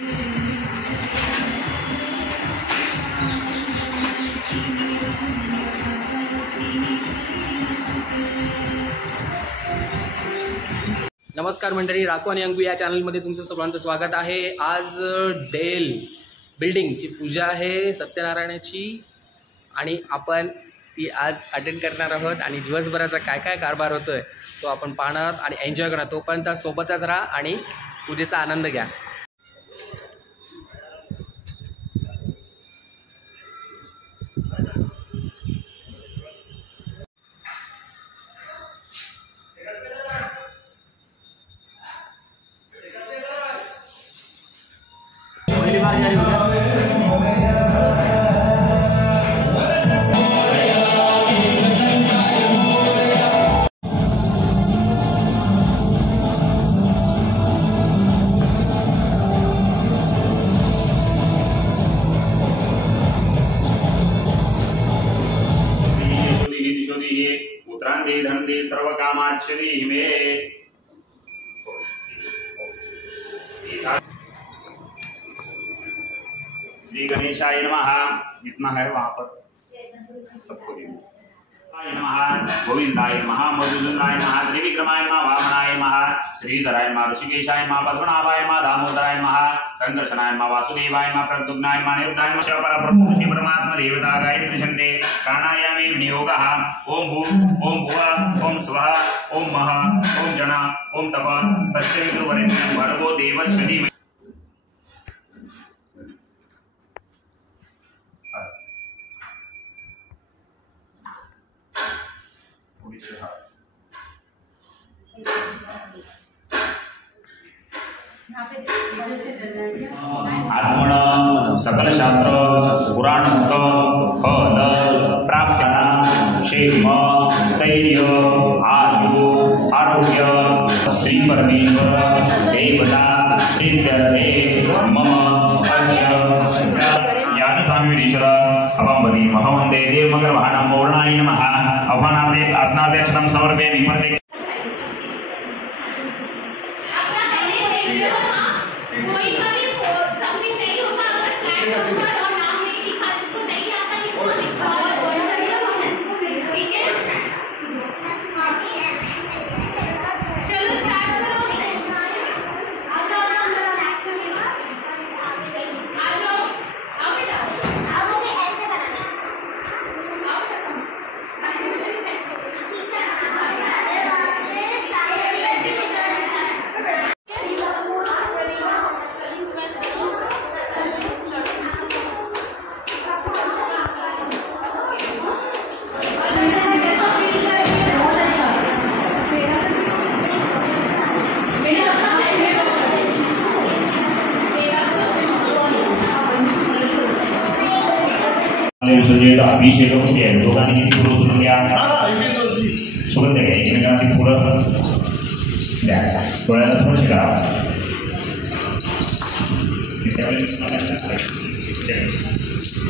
नमस्कार मंडळी, राखू आणि अंगू या चॅनलमध्ये तुमचं सर्वांचं स्वागत आहे। आज डेल बिल्डिंगची पूजा आहे सत्यनारायणाची आणि आपण ती आज अटेंड करणार आहोत आणि दिवसभराचा काय काय कारभार होतोय तो आपण पाहणार आणि एन्जॉय करणार। तोपर्यंत सोबतच राहा आणि पूजेचा आनंद घ्या। उत्तरांदे धनदे सर्व कामाक्षरी मे श्री गणेशाय नमः। जितना है वहां पर सबको नमः। गोविंदाय नमः, मधुसूदनाय नमः, त्रिविक्रमाय नमः, वामनाय नमः, श्रीधराय नमः, ऋषिकेशाय नमः, पद्मनाभाय नमः, दामोदराय नमः, संकर्षणाय नमः, वासुदेवाय नमः, प्रद्युम्नाय नमः, निरुद्धाय नमः, परब्रह्म श्री परमात्मा देवता गायत्री छन्दे प्राणायामे विनियोगः। ओम भू ओम भुवः ओम स्वः ओम महः ओम जन ओम तप तस्य विदुर्वरेण्यं भर्गो देवस्य धीमहि। आत्मन सकल शास्त्र पुराण फल प्राप्तना क्षेम स्थैर्य आयु आरोग्य श्री परमेश्वर देवता प्रीत्यर्थे मम अस्य ज्ञान स्वामीश्वर अवंबदी महवंदे देवमगर वाहनम मौर्णाय नमः। आह्वानार्थे आसनार्थे क्षतं समर्पयामि। प्रत्येक अभिषेक होते दोघांनी किती फुलं उचलून द्या सोबत द्या एकमेकांची फुलं द्या डोळ्याला स्पर्श करा।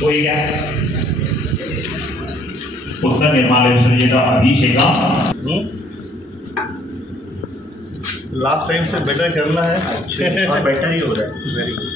तोही घ्या उत्तर निर्माल विसर्जित अभिषेक। लास्ट टाइम से बेटर करना है और बेटर ही हो रहा है। Very good.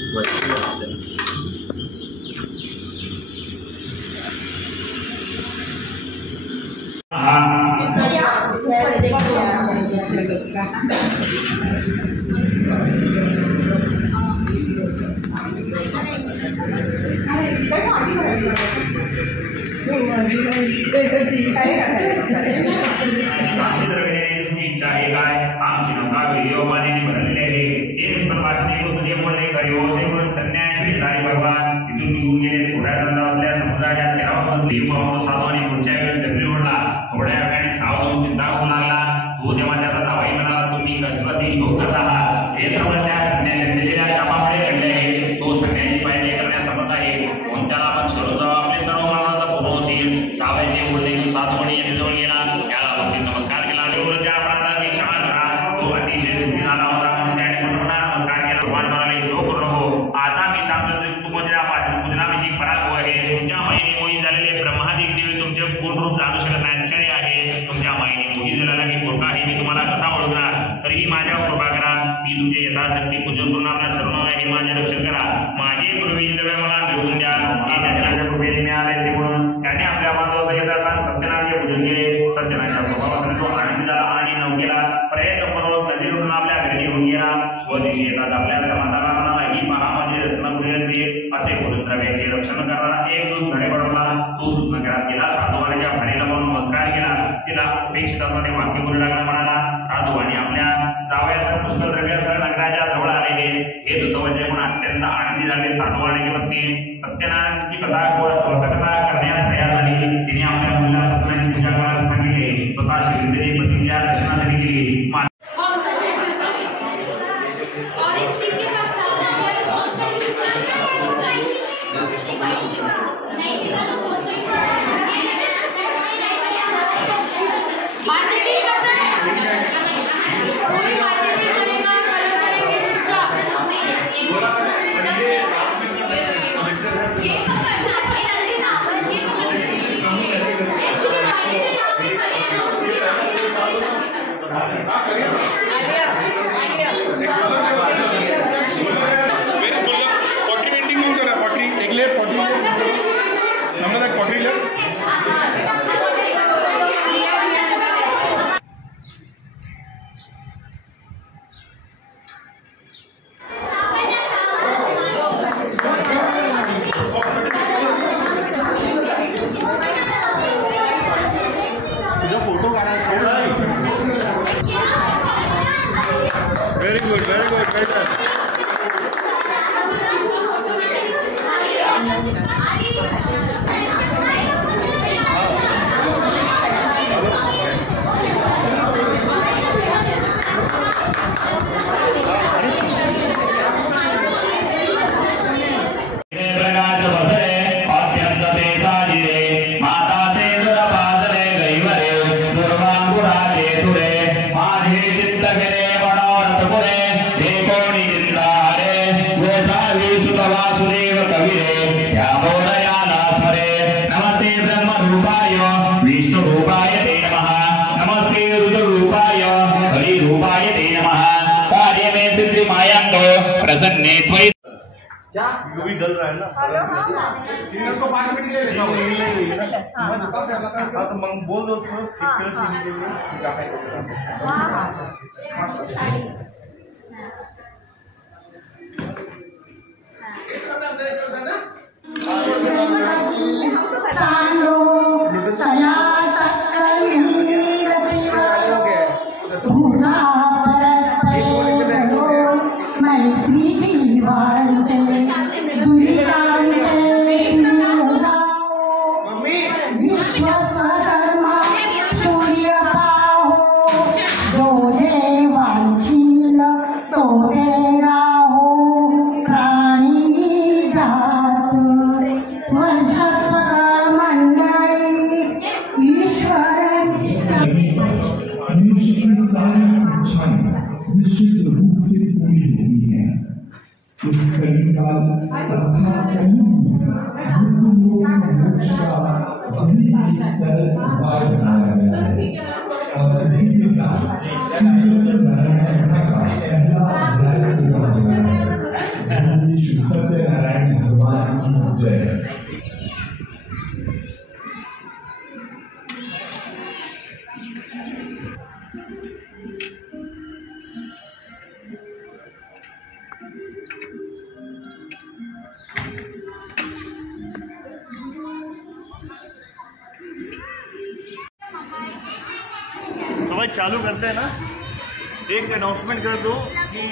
थोड्या वेळाने सावधान चिंता होऊ लागला। तो तेव्हा त्याचा जावई म्हणाला, तुम्ही कसवती शोक करत आहात, हे सर्व त्या सन्याने दिलेल्या शापामुळे घडले आहे। तो सन्याची पायरी करण्यासमर्थ आहे, म्हणून त्याला आपण सर्व आपले सर्व मानवता पूर्ण होतील। जावईचे बोलले की साधवणी यांनी जवळ गेला, त्याला भक्ती नमस्कार केला। देऊळ त्या अपराधाची क्षमा करा। तो अतिशय दुःखी झाला होता, म्हणून त्याने पुन्हा नमस्कार केला। भगवान म्हणाले, शोक करू नको, आता मी सांगतो तुमच्या पूजनाविषयी पराभव आहे। तुमच्या महिने मुळी झालेले ब्रह्मादिक देवी तुमचे पूर्ण रूप जाणू शकत नाही, आश्चर्य आहे। तुमच्या माईने मुली झालेला की मूर्ख आहे, मी तुम्हाला कसा ओळखणार? तरीही माझ्यावर कृपा करा, मी तुमचे यथार्थ इंद्रवे मला मिळवून द्या की त्याच्या कृपेने मिळाले म्हणून त्याने आपल्या मातोसहित सांग सत्यनारायणाचे पूजन केले. सत्यनारायणाच्या स्वभावासाठी तो आनंदी झाला आणि नवकेला प्रयत्नपूर्वक नदीवरून आपल्या घरी निघून गेला. स्वदेशी येतात आपल्या माताला म्हणाला ही महामाजी रत्नपुरी असे बोलून द्रव्याचे रक्षण करा. एक दूध घडे पडवला तो दूध नगरात गेला. साधूवाणीच्या भाडीला म्हणून नमस्कार केला. तिला अपेक्षित असं ते वाक्य बोलू लागला. म्हणाला साधूवाणी आपल्या जावयासह पुष्कळ द्रव्यासह नगराच्या जवळ आलेले हे दूतवंजय म्हणून अत्यंत आनंदी झाले. साधूवाणीची पत्नी सत्यनारायणाची कथा करण्यास तयार झाली. तिने आपल्या मुलीला सत्यनारायणाची पूजा करायला सांगितले. स्वतः श्रीदेवी पतीच्या दर्शनासाठी गेली. Very good, well done. Vasudev कविरे यामोदयाला स्मरे. नमस्ते ब्रह्मरूपाय विष्णुरूपाय ते नमः. नमस्ते रुद्ररूपाय हरिरूपाय ते नमः. कार्य में सिद्धि मायांग प्रसन्ने त्वयि. क्या वो भी गल रहा है ना. इसको 5 मिनट के लिए हाँ तो मंग बोल दो उसको एक तरह से के लिए. निश्चित रूप से पूरी होती है. इस कलिकाल अर्थात कलयुग में मोक्ष का अभी एक सरल उपाय बनाया गया है और इसी के साथ सत्यनारायण कथा का पहला अध्याय पूरा हुआ है. श्री सत्यनारायण भगवान की जय. तो भाई चालू करते हैं ना. एक अनाउंसमेंट कर दो कि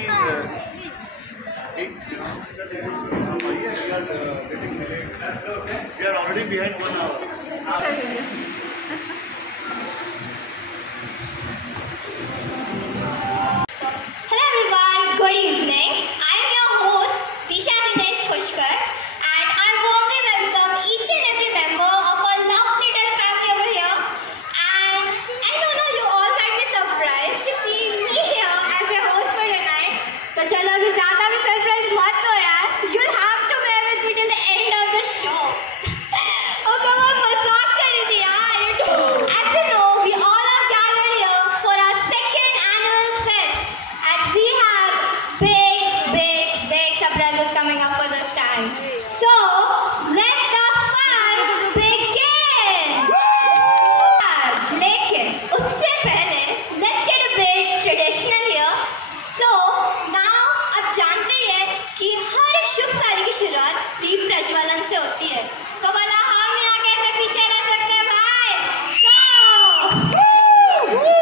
we are already behind 1 hour. Hello everyone, good evening. I am your host Disha Dinesh Pushkar and I warmly welcome each and every member of our lovely little family over here. And I know you all might be surprised to see me here as a host for tonight. So chalo abhi zyada bhi surprise mat do yaar. You'll have to bear with me till the end of the show. Okay, मैं मजाक कर रही थी यार. प्रज्वलन से होती है। तो बोला हम यहाँ कैसे पीछे रह सकते हैं भाई?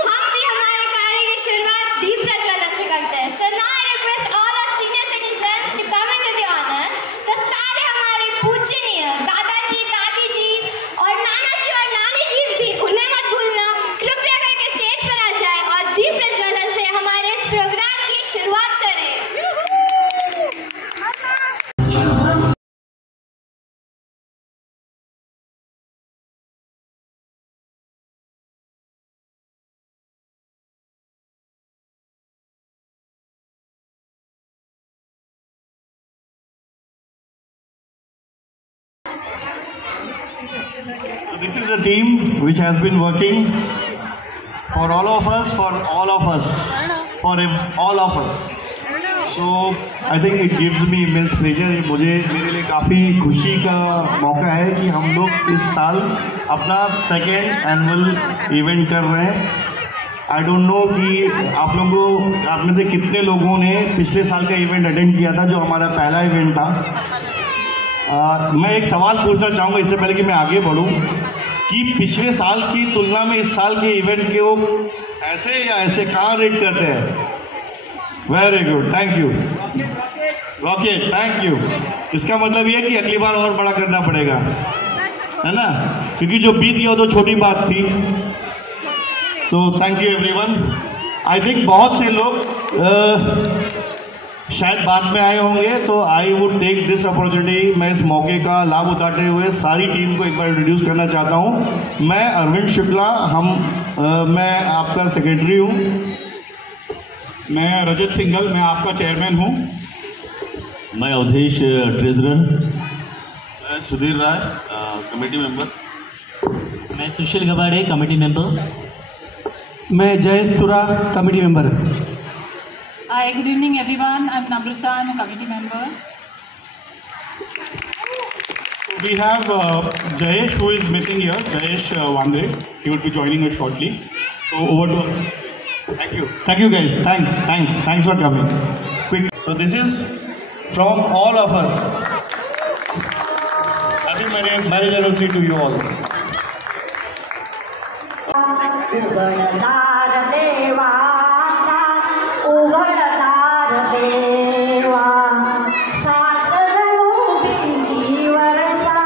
हम भी हमारे कार्य की शुरुआत दीप प्रज्वलन से करते हैं। So now I request all our senior citizens to come into the honors। तो सारे हमारे पूजनीय दादाजी, दादी जी और नाना जी और नानी जी भी, उन्हें मत भूलना, कृपया करके स्टेज पर आ जाए और दीप प्रज्वलन से हमारे इस प्रोग्राम की शुरुआत करें। So this is a team which has been working for all of us, for all of us, for all of us. So I think it gives me immense pleasure। ये मेरे लिए काफ़ी खुशी का मौका है कि हम लोग इस साल अपना सेकेंड एनुअल इवेंट कर रहे हैं। आई डोंट नो कि आप में से कितने लोगों ने पिछले साल का इवेंट अटेंड किया था, जो हमारा पहला इवेंट था। मैं एक सवाल पूछना चाहूँगा इससे पहले कि मैं आगे बढ़ूँ, कि पिछले साल की तुलना में इस साल के इवेंट के वो ऐसे या ऐसे कहाँ रेट करते हैं? Very good, thank you. Okay, thank you. इसका मतलब ये है कि अगली बार और बड़ा करना पड़ेगा, है ना, क्योंकि जो बीत गया वो तो छोटी बात थी। So thank you everyone. I think बहुत से लोग शायद बाद में आए होंगे, तो I would take this opportunity, मैं इस मौके का लाभ उठाते हुए सारी टीम को एक बार इंट्रोड्यूस करना चाहता हूं। मैं अरविंद शुक्ला, मैं आपका सेक्रेटरी हूं। मैं रजत सिंघल, मैं आपका चेयरमैन हूं। मैं अवधेश, ट्रेजरर। मैं सुधीर राय, कमेटी मेंबर। मैं सुशील गवाड़े, कमेटी मेंबर। मैं जयेश सुरा, committee member. Hi, good evening everyone. I'm Namrata, I'm a committee member. We have Jayesh, who is missing here, Jayesh Wandre. He will be joining us shortly. So over to us. Thank you guys, thanks for coming. Quick. So this is from all of us. Happy marriage anniversary to you all. उघडदार देवाचा, उघडदार देवा, सात जणू भिंतीवरचा।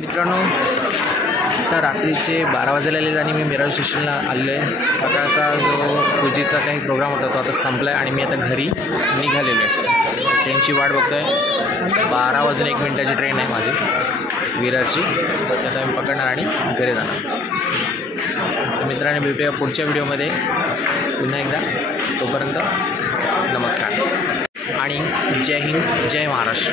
मित्रांनो, आता रात्रीचे 12 वाजलेले आणि मी मिराज स्टेशनला आलेलो आहे. सकाळचा जो पूजेचा काही प्रोग्राम होता तो आता संपला आहे आणि मी आता घरी निघालेलो आहे. ट्रेनची वाट बघतो आहे. 12:01 ट्रेन आहे माझी विरारची. आता मी पकडणार आणि घरी जाणार. तर मित्रांनो, भेटूया पुढच्या व्हिडिओमध्ये पुन्हा एकदा. तोपर्यंत नमस्कार आणि जय हिंद, जय महाराष्ट्र.